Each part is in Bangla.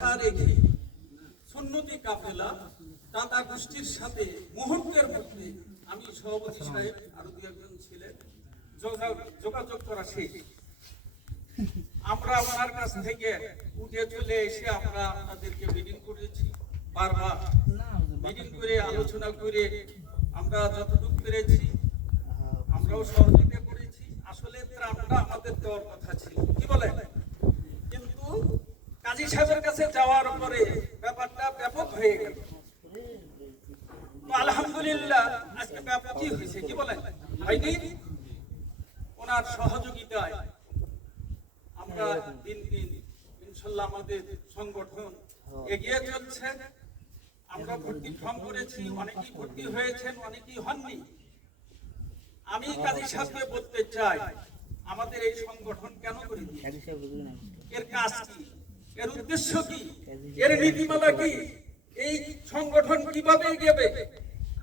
রেখে সুন্নতি কাফেলা টাটা গোষ্ঠীর সাথে মুহূর্তের মধ্যে আমি সভাপতি সাহেব আরো দু একজন ছিলেন যোগাযোগ করা শেষ। আমরা ওনার কাছ থেকে উঠে চলে এসে আমরা আপনাদেরকে মিটিং করেছি, বারবার মিটিং করে আলোচনা করে আমরা যতটুকু পেরেছি আমরাও সহযোগিতা করেছি। আসলে ত্রাণটা আমাদের দেওয়ার কথা ছিল, কি বলেন? কিন্তু কাজী সাহেবের কাছে যাওয়ার পরে ব্যাপারটা ব্যাপক হয়ে গেল। আলহামদুলিল্লাহ আজকে ব্যাপকই হয়েছে, কি বলেন? হয়নি? ওনার সহযোগিতায় আমরা দিন দিন ইনশাল্লাহ আমাদের সংগঠন এগিয়ে চলছে। আমরা ভর্তি ফর্ম করেছি, অনেকেই ভর্তি হয়েছেন, অনেকেই হননি। আমি কাজী সাহেবকে বলতে চাই, আমাদের এই সংগঠন কেন করে দিয়েছে, এর কাজ কি, এর উদ্দেশ্য কি, এর নীতিমালা কি, এই সংগঠন কিভাবে এগোবে।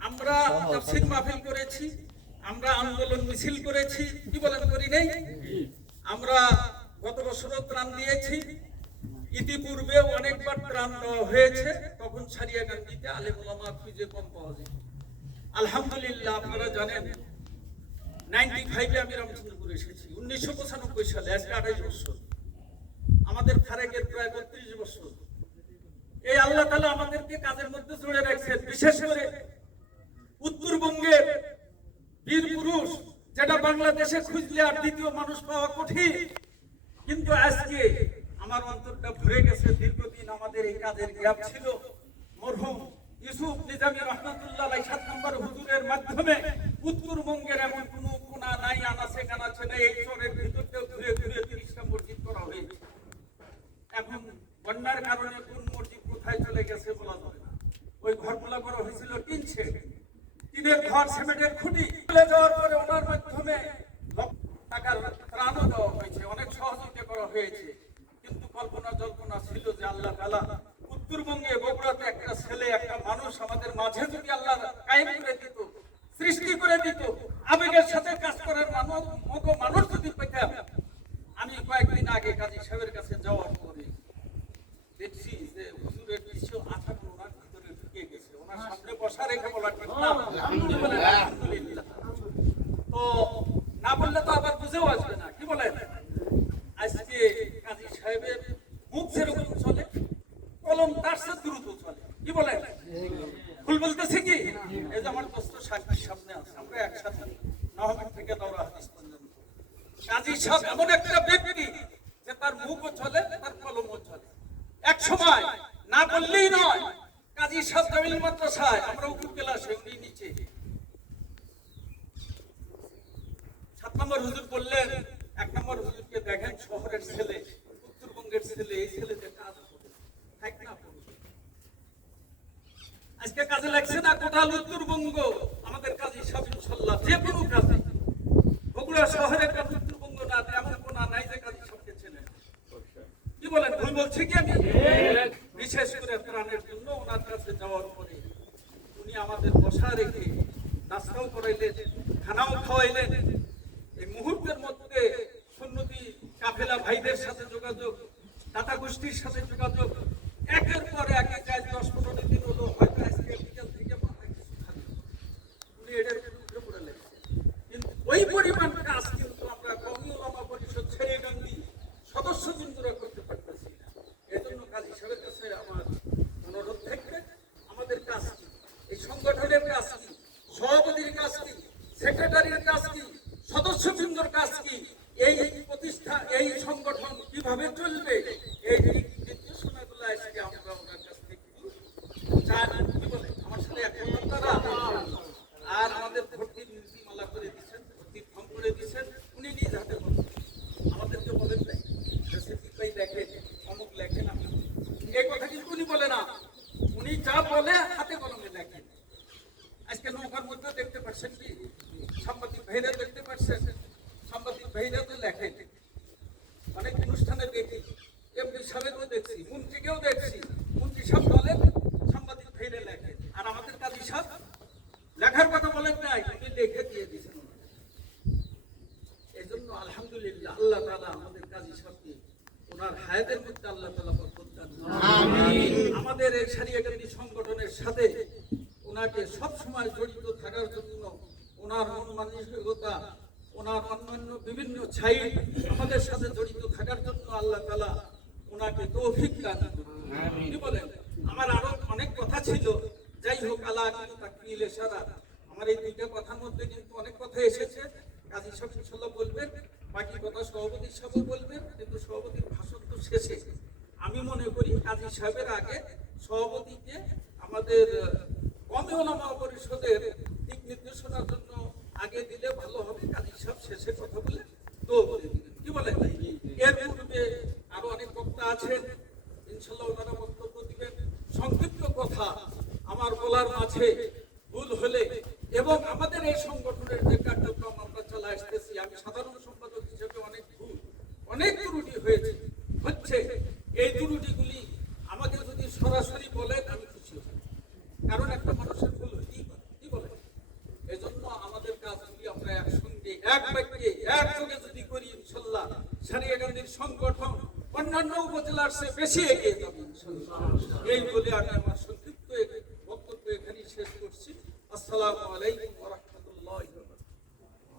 আমরা তাফসীর মাহফিল করেছি, আমরা আন্দোলন মিছিল করেছি, কি বলেন করি নাই? আমরা গত বছরও ত্রাণ দিয়েছি, ইতিপূর্বে অনেকবার ত্রাণ দেওয়া হয়েছে, তখন সারিয়াকান্দিতে আলেম ওলামা খুঁজে কম পাওয়া যায়। আলহামদুলিল্লাহ আপনারা জানেন 95-এ আমি রামচন্দ্রপুর এসেছি, 1995 সালে, আজকে 28 বছর। আমাদের ফারাকের প্রায় 32 বছর। এই আল্লাহ তাআলা আমাদেরকে কাজের মধ্যে জুড়ে রাখছেন। বিশেষ করে উত্তরবঙ্গের বীর পুরুষ, যেটা বাংলাদেশে খুঁজলে আর দ্বিতীয় মানুষ পাওয়া কঠিন, কিন্তু আজকে আমার অন্তরটা ভরে গেছে। দীর্ঘদিন আমাদের এই কাজের গ্যাপ ছিল। মরহুম ইউসুফ নিজামী রহমাতুল্লাহ আলাইহি 7 নম্বর হুজুরের মাধ্যমে উত্তরবঙ্গের এমন কোনো কোনা নাই, আনাচে কানাচে নাই, এই চরের ভিতরটাও ঘুরে ঘুরে 30টা মসজিদ করা হয়েছে। এখন বন্যার কারণে কোন মসজিদ কোথায় চলে গেছে বলা যাবে না। ওই ঘরগুলা করা হয়েছিল টিনের ঘর, সিমেন্টের খুঁটি। চলে যাওয়ার পরে ওনার মাধ্যমে টাকার ত্রাণও দেওয়া হয়েছে, অনেক সহযোগিতা করা হয়েছে। কিন্তু কল্পনা জল্পনা ছিল যে আল্লাহ তাআলা উত্তরবঙ্গে বগুড়াতে একটা ছেলে, একটা মানুষ আমাদের মাঝে যদি আল্লাহ কায়েম করে দিত, সৃষ্টি করে দিত, আবেগের সাথে কাজ করার মানুষ যদি পেতাম। আমি কয়েকদিন আগে কাজী সাহেবের কাছে যাওয়ার পরে দেখছি যে হুজুরের কিছু আঠাগুলো ওনার ভিতরে ঢুকে গেছে। ওনার সামনে বসা রেখে বলা ঠিক না, আলহামদুলিল্লাহ। তো না বললে তো আবার বুঝেও আসবে না, কি বলেন? আজকে কাজী সাহেবের মুখ যেরকম চলে, কলম তার সাথে দ্রুত চলে, কি বলেন? ভুল বলতেছে কি? এই যে আমার দোস্ত সাক্ষীর সামনে আছে, আমরা একসাথে নহমিন থেকে দাওরা হাদিস পর্যন্ত। কাজী সাহেব এমন একটা ব্যক্তি যে তার মুখও চলে, তার কলমও চলে। এক সময় না বললেই নয়, কাজী সাহেব জামিল মাদ্রাসায়, আমরা উপর ক্লাসে, উনি নিচে। 7 নম্বর হুজুর বললেন, 1 নম্বর হুজুরকে দেখেন, শহরের ছেলে, উত্তরবঙ্গের ছেলে, এই ছেলে যে কাজ করে থাক না, আজকে কাজে লাগছে না টোটাল উত্তরবঙ্গ। আমাদের কাজী সাহেব ইনশাআল্লাহ যে কোনো কাজে, বগুড়া শহরে কাজ উত্তরবঙ্গ না, এমন কোন নাই যে কাজী সাহেবকে চেনে, কি বলেন? ভুল বলছি কি আমি? বিশেষ করে ত্রাণের জন্য ওনার কাছে যাওয়ার পরে উনি আমাদের বসা রেখে নাস্তাও করাইলেন, খানাও খাওয়াইলেন। এই মুহূর্তের মধ্যে সুন্নতি কাফেলা ভাইদের সাথে যোগাযোগ, টাটা গোষ্ঠীর সাথে যোগাযোগ, একের পর এক, 10-15 দিন হলো, হয়তো আজকে বিকেল থেকে মাথায় কিছু থাকবে, উনি এটার উপরে পড়ে লেগেছে। কিন্তু ওই পরিমাণ কাজ কিন্তু আমরা কওমি ওলামা পরিষদ ছেড়েগান্ধী সদস্যবৃন্দরা করতে পারতেছি না। এই জন্য কাজী সাহেবের কাছে আমার অনুরোধ থাকবে, আমাদের কাজ কি, এই সংগঠনের কাজ কি, সভাপতির কাজ কি, সেক্রেটারির কাজ কি, সদস্যবৃন্দর কাজ কি, এই প্রতিষ্ঠা, এই সংগঠন কিভাবে চলবে, এই নির্দেশনাগুলো আজকে আমরা ওনার কাছ থেকে চাই, কি বলে? আমার সাথে একমত তারা। আর আমাদের ভর্তির নীতিমালা করে দিচ্ছেন, ভর্তির ফর্ম করে দিচ্ছেন, উনি নিজ হাতে বলছেন, আমাদেরকে বলেন নাই ভাই লেখেন, অমুক লেখেন। আমি এই কথা কিন্তু উনি বলে না, উনি যা বলে হাতে কলমে লেখেন। আজকে নৌকার মধ্যে দেখতে পাচ্ছেন কি, সাংবাদিক ভাইরা দেখতে পাচ্ছেন, সাংবাদিক ভাইরা তো লেখেন, অনেক অনুষ্ঠানে দেখি, এমপি সাহেবও দেখছি, মন্ত্রীকেও দেখছি, মন্ত্রী সাহেব বলেন, সাংবাদিক ভাইরা লেখেন। আর আমাদের কাজী সাহেব লেখার কথা বলেন নাই, উনি লিখে দিয়ে দিয়েছেন। এই জন্য আলহামদুলিল্লাহ আল্লাহ তাআলা আমাদের কাজী সাহেবকে ওনার হায়াতের মধ্যে আল্লাহ তাআলা বরকত দান আমাদের এই সারিয়াকান্দি সংগঠনের সাথে ওনাকে সব সময় জড়িত থাকার জন্য, ওনার মন মানসিকতা, ওনার অন্যান্য বিভিন্ন ছাই আমাদের সাথে জড়িত থাকার জন্য আল্লাহ তাআলা ওনাকে তৌফিক দান করুন। কি বলেন? আমার আরো অনেক কথা ছিল, যাই হোক, আল্লাহ তাকফিল ইশারা, আমার এই দুইটা কথার মধ্যে কিন্তু অনেক কথা এসেছে। কাজী সাহেব ইনশাআল্লাহ বলবেন, বাকি কথা সভাপতি সাহেব বলবেন, কিন্তু সভাপতির ভাষণ তো শেষে। আমি মনে করি কাজী সাহেবের আগে সভাপতিকে আমাদের কওমি ওলামা পরিষদের দিক নির্দেশনার জন্য আগে দিলে ভালো হবে। কাজী সাহেব শেষে কথা বলে তো বলে দিলেন। কি বলেন? এর পূর্বে আরো অনেক বক্তা আছেন, ইনশাআল্লাহ ওনারা বক্তব্য দিবেন। সংক্ষিপ্ত কথা আমার বলার মাঝে ভুল হলে, এবং আমাদের এই সংগঠনের যে কার্যক্রম আমরা চালা আসতেছি, আমি সাধারণ সম্পাদক হিসেবে অনেক ত্রুটি হচ্ছে। এই ত্রুটিগুলি আমাকে যদি সরাসরি বলেন আমি খুশি হই, কারণ একটা মানুষের ভুল হতেই পারে। কি বলেন? এই জন্য আমাদের কাজগুলি আমরা একসঙ্গে এক বাক্যে একযোগে যদি করি, ইনশাআল্লাহ সারিয়াকান্দির সংগঠন অন্যান্য উপজেলার চেয়ে বেশি এগিয়ে যাবে ইনশাআল্লাহ। এই বলে আমি আমার সংক্ষিপ্ত বক্তব্য এখানেই শেষ করছি। আসসালামু আলাইকুম।